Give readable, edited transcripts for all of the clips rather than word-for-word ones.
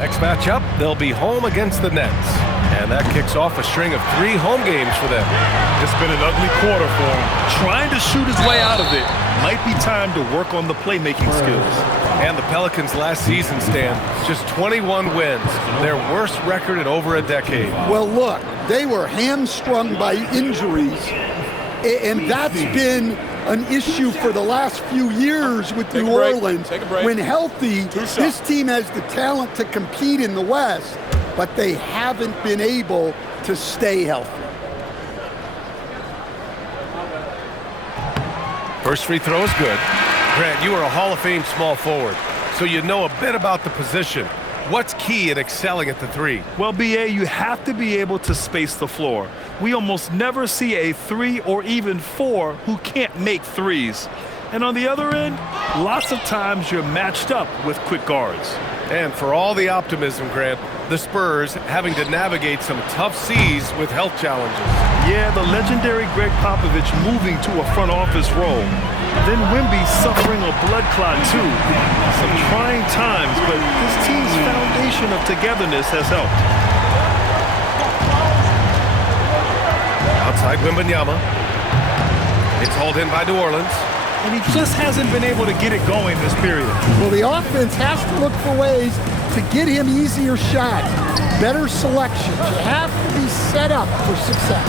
Next matchup, they'll be home against the Nets. And that kicks off a string of 3 home games for them. It's been an ugly quarter for him. Trying to shoot his way out of it. Might be time to work on the playmaking skills. And the Pelicans last season, Stan, just 21 wins. Their worst record in over a decade. Well, look, they were hamstrung by injuries. And that's been an issue for the last few years with New Orleans. When healthy, this team has the talent to compete in the West, but they haven't been able to stay healthy. First free throw is good. Grant, you are a Hall of Fame small forward, so you know a bit about the position. What's key in excelling at the 3? Well, B.A., you have to be able to space the floor. We almost never see a 3 or even 4 who can't make threes. And on the other end, lots of times you're matched up with quick guards. And for all the optimism, Grant, the Spurs having to navigate some tough seas with health challenges. Yeah, the legendary Greg Popovich moving to a front office role. Then Wemby suffering a blood clot too. Some trying times, but this team's foundation of togetherness has helped. Outside Wembanyama. It's hauled in by New Orleans. And he just hasn't been able to get it going this period. Well, the offense has to look for ways to get him easier shots, better selections. You have to be set up for success.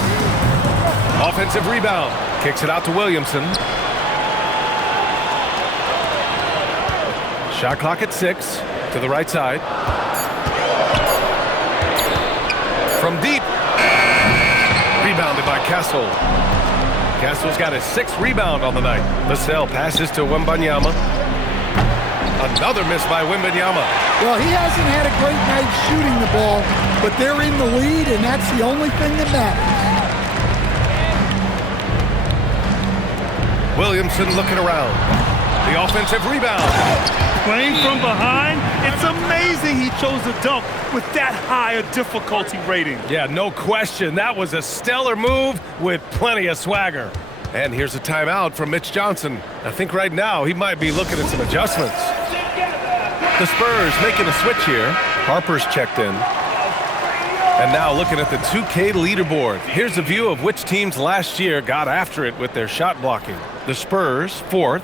Offensive rebound. Kicks it out to Williamson. Shot clock at 6 to the right side. From deep. Rebounded by Castle. Castle's got his 6th rebound on the night. Vassell passes to Wembanyama. Another miss by Wembanyama. Well, he hasn't had a great night shooting the ball, but they're in the lead, and that's the only thing that matters. Williamson looking around. The offensive rebound. Playing from behind, it's amazing he chose to dunk with that high a difficulty rating. Yeah, no question. That was a stellar move with plenty of swagger. And here's a timeout from Mitch Johnson. I think right now he might be looking at some adjustments. The Spurs making a switch here. Harper's checked in. And now looking at the 2K leaderboard. Here's a view of which teams last year got after it with their shot blocking. The Spurs, 4th.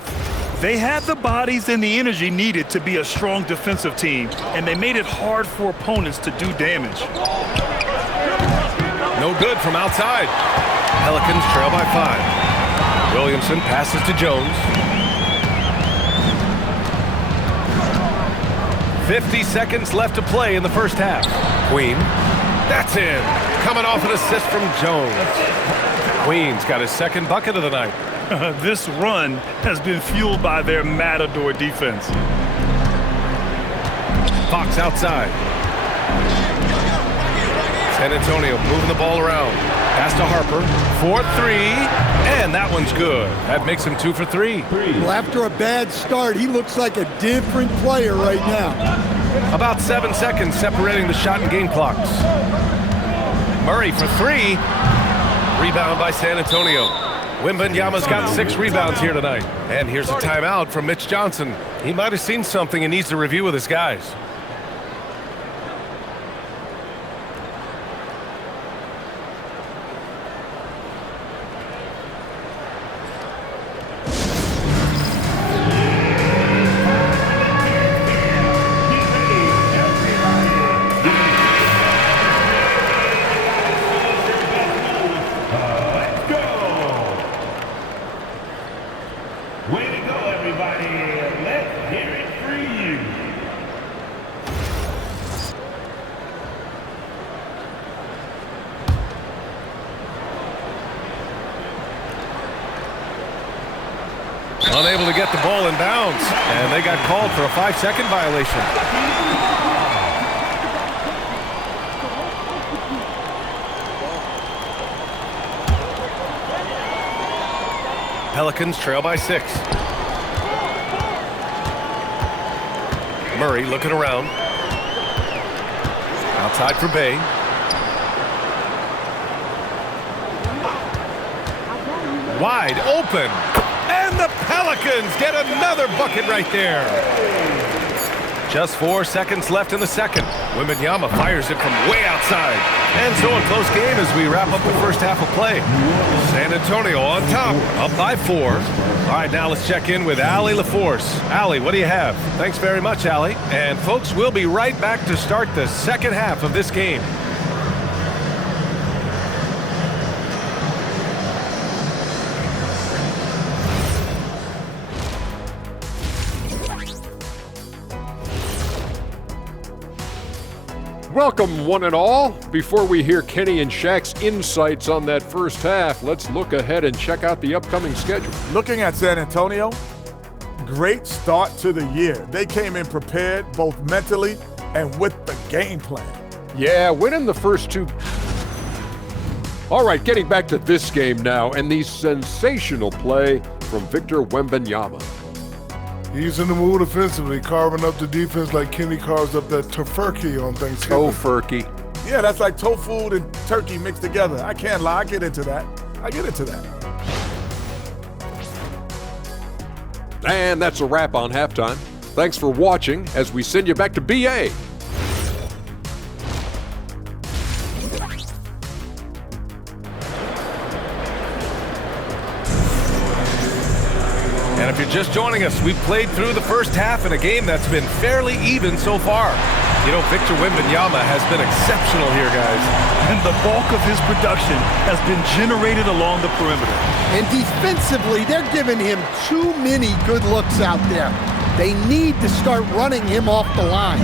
They had the bodies and the energy needed to be a strong defensive team, and they made it hard for opponents to do damage. No good from outside. Pelicans trail by 5. Williamson passes to Jones. 50 seconds left to play in the first half. Queen. That's in. Coming off an assist from Jones. Queen's got his 2nd bucket of the night. This run has been fueled by their Matador defense. Fox outside. San Antonio moving the ball around. Pass to Harper. 4-3. And that one's good. That makes him 2 for 3. Well, after a bad start, he looks like a different player right now. About 7 seconds separating the shot and game clocks. Murray for 3. Rebound by San Antonio. Wembanyama's got 6 rebounds here tonight. And here's a timeout from Mitch Johnson. He might have seen something and needs to review with his guys. Unable to get the ball in bounds, and they got called for a 5-second violation. Pelicans trail by 6. Murray looking around. Outside for Bay. Wide open. And the Pelicans get another bucket right there. Just 4 seconds left in the second. Wembanyama fires it from way outside. And so a close game as we wrap up the first half of play. San Antonio on top, up by 4. All right, now let's check in with Allie LaForce. Allie, what do you have? Thanks very much, Allie. And folks, we'll be right back to start the second half of this game. Welcome, one and all. Before we hear Kenny and Shaq's insights on that first half, let's look ahead and check out the upcoming schedule. Looking at San Antonio, great start to the year. They came in prepared both mentally and with the game plan. Yeah, winning the first 2. All right, getting back to this game now and the sensational play from Victor Wembanyama. He's in the mood offensively, carving up the defense like Kenny carves up that tofurkey on Thanksgiving. Tofurkey. Yeah, that's like tofu and turkey mixed together. I can't lie, I get into that. And that's a wrap on halftime. Thanks for watching as we send you back to BA. And if you're just joining us, we've played through the first half in a game that's been fairly even so far. You know, Victor Wembanyama has been exceptional here, guys. And the bulk of his production has been generated along the perimeter. And defensively, they're giving him too many good looks out there. They need to start running him off the line.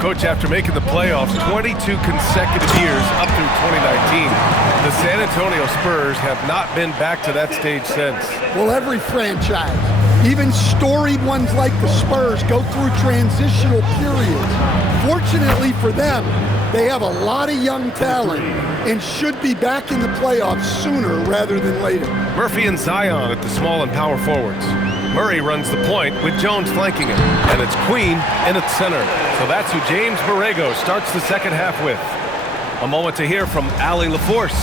Coach, after making the playoffs 22 consecutive years up through 2019, the San Antonio Spurs have not been back to that stage since. Well, every franchise, even storied ones like the Spurs, go through transitional periods. Fortunately for them, they have a lot of young talent and should be back in the playoffs sooner rather than later. Murphy and Zion at the small and power forwards. Murray runs the point with Jones flanking him, and it's Queen in its center. So that's who James Borrego starts the second half with. A moment to hear from Allie LaForce.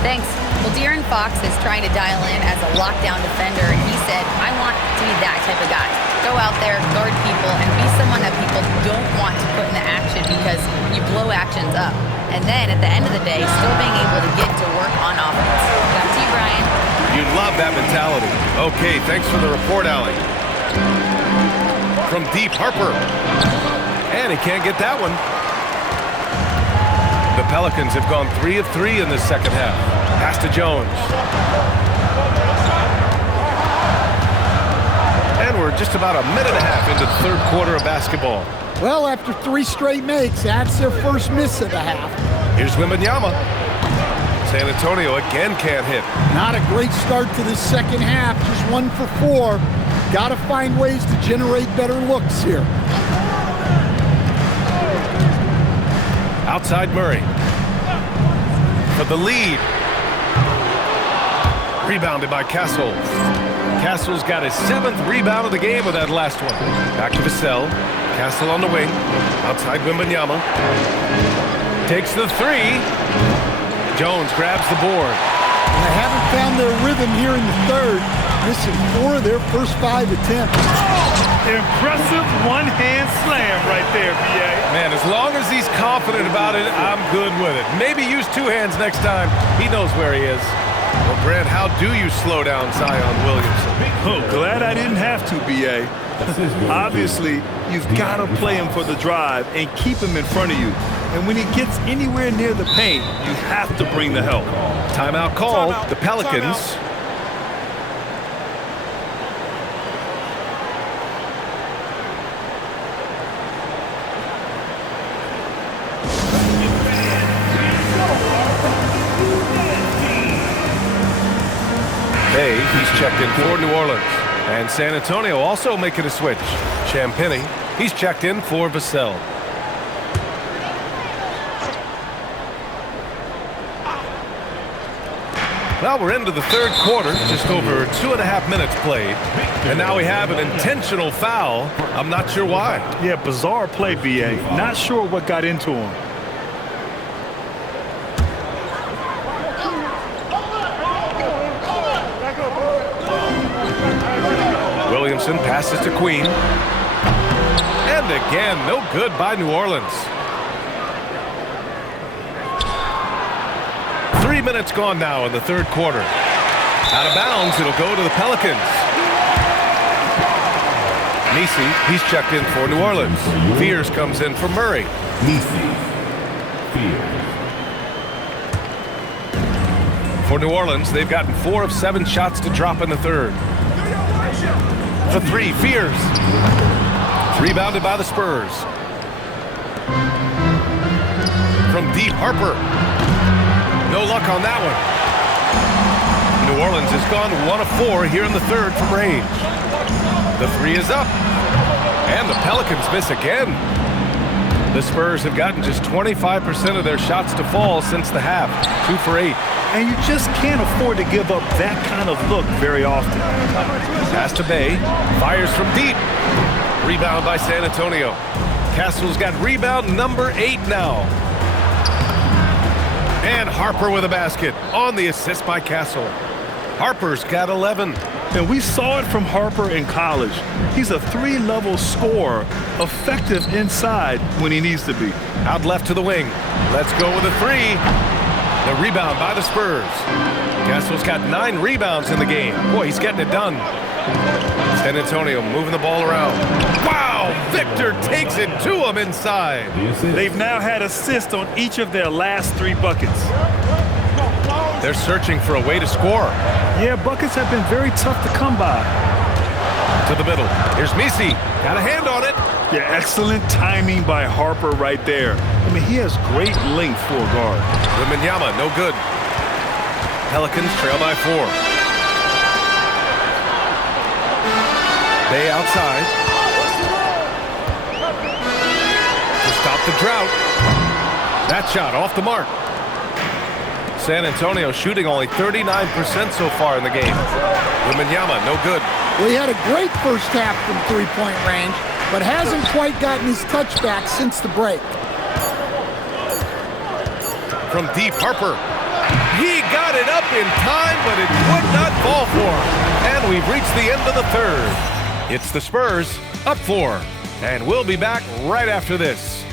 Thanks. Well, De'Aaron Fox is trying to dial in as a lockdown defender, and he said, I want to be that type of guy. Go out there, guard people, and be someone that people don't want to put into action because you blow actions up. And then at the end of the day, still being able to get to work on offense. Back to you, Brian. You love that mentality. Okay, thanks for the report, Allie. From deep, Harper. And he can't get that one. The Pelicans have gone 3 of 3 in this second half. Pass to Jones. And we're just about a minute and a half into the third quarter of basketball. Well, after 3 straight makes, that's their first miss of the half. Here's Wembanyama. San Antonio again can't hit. Not a great start to the second half, just 1 for 4. Got to find ways to generate better looks here. Outside Murray. For the lead. Rebounded by Castle. Castle's got his 7th rebound of the game with that last one. Back to Vassell. Castle on the wing. Outside Wembanyama. Takes the 3. Jones grabs the board. And they haven't found their rhythm here in the third, missing 4 of their first 5 attempts. Impressive one-hand slam right there, B.A. Man, as long as he's confident about it, I'm good with it. Maybe use 2 hands next time. He knows where he is. Well, Grant, how do you slow down Zion Williamson? Oh, glad I didn't have to, B.A. Obviously, you've got to play him for the drive and keep him in front of you. And when he gets anywhere near the paint, you have to bring the help. Timeout called. The Pelicans. Hey, he's checked in for New Orleans. And San Antonio also making a switch. Champagnie, he's checked in for Vassell. Well, we're into the third quarter, just over 2.5 minutes played. And now we have an intentional foul. I'm not sure why. Yeah, bizarre play, B.A. Not sure what got into him. Williamson passes to Queen. And And again, no good by New Orleans. 3 minutes gone now in the third quarter. Out of bounds, it'll go to the Pelicans. Nisi, he's checked in for New Orleans. Fears comes in for Murray. For New Orleans, they've gotten 4 of 7 shots to drop in the third. For 3, Fears. Rebounded by the Spurs. From deep, Harper. No luck on that one. New Orleans has gone 1 of 4 here in the third from range. The 3 is up. And the Pelicans miss again. The Spurs have gotten just 25% of their shots to fall since the half. 2 for 8. And you just can't afford to give up that kind of look very often. Pass to Bay. Fires from deep. Rebound by San Antonio. Castle's got rebound number 8 now. And Harper with a basket on the assist by Castle. Harper's got 11. And we saw it from Harper in college. He's a 3-level scorer, effective inside when he needs to be. Out left to the wing. Let's go with a 3. The rebound by the Spurs. Castle's got 9 rebounds in the game. Boy, he's getting it done. San Antonio moving the ball around. Wow! Victor takes it to him inside. They've now had assists on each of their last 3 buckets. They're searching for a way to score. Yeah, buckets have been very tough to come by. To the middle. Here's Misi. Got a hand on it. Yeah, excellent timing by Harper right there. I mean, he has great length for a guard. Wembanyama, no good. Pelicans trail by 4. Bay outside. To stop the drought. That shot off the mark. San Antonio shooting only 39% so far in the game. Wembanyama, no good. Well, he had a great first half from three-point range, but hasn't quite gotten his touchback since the break. From deep, Harper. He got it up in time, but it would not fall for him. And we've reached the end of the third. It's the Spurs up 4. And we'll be back right after this.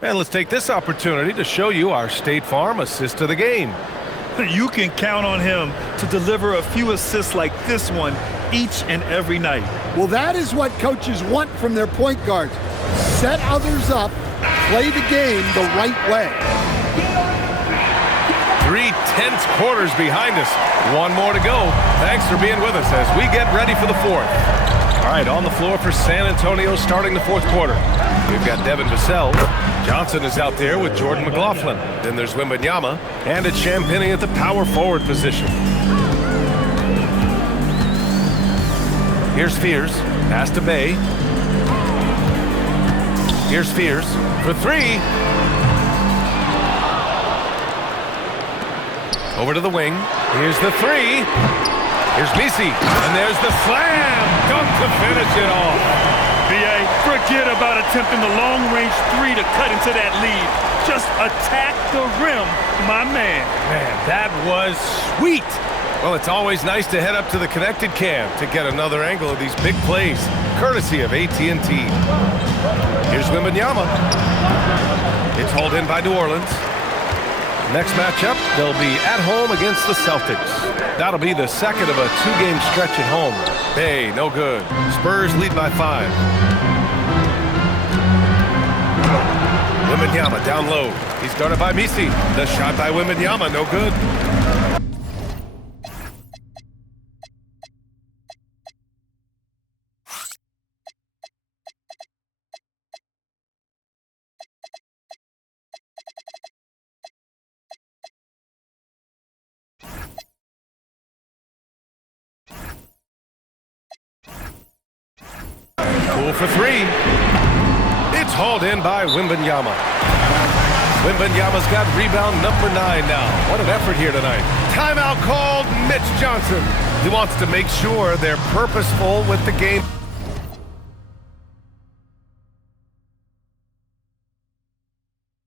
And let's take this opportunity to show you our State Farm assist of the game. You can count on him to deliver a few assists like this one each and every night. Well, that is what coaches want from their point guards. Set others up, play the game the right way. 3 tense quarters behind us. 1 more to go. Thanks for being with us as we get ready for the 4th. All right, on the floor for San Antonio starting the 4th quarter. We've got Devin Vassell. Johnson is out there with Jordan McLaughlin. Then there's Wembanyama, and it's Champagnie at the power forward position. Here's Fears. Pass to Bay. Here's Fears for 3. Over to the wing. Here's the 3. Here's Misi. And there's the slam dunk to finish it off. B.A., forget about attempting the long-range 3 to cut into that lead. Just attack the rim, my man. Man, that was sweet. Well, it's always nice to head up to the connected cam to get another angle of these big plays, courtesy of AT&T. Here's Wembanyama. It's hauled in by New Orleans. Next matchup, they'll be at home against the Celtics. That'll be the second of a 2-game stretch at home. Bay, no good. Spurs lead by 5. Wembanyama down low. He's guarded by Misi. The shot by Wembanyama, no good. Pool for 3. It's hauled in by Wembanyama. Wembanyama's got rebound number 9 now. What an effort here tonight. Timeout called Mitch Johnson. He wants to make sure they're purposeful with the game.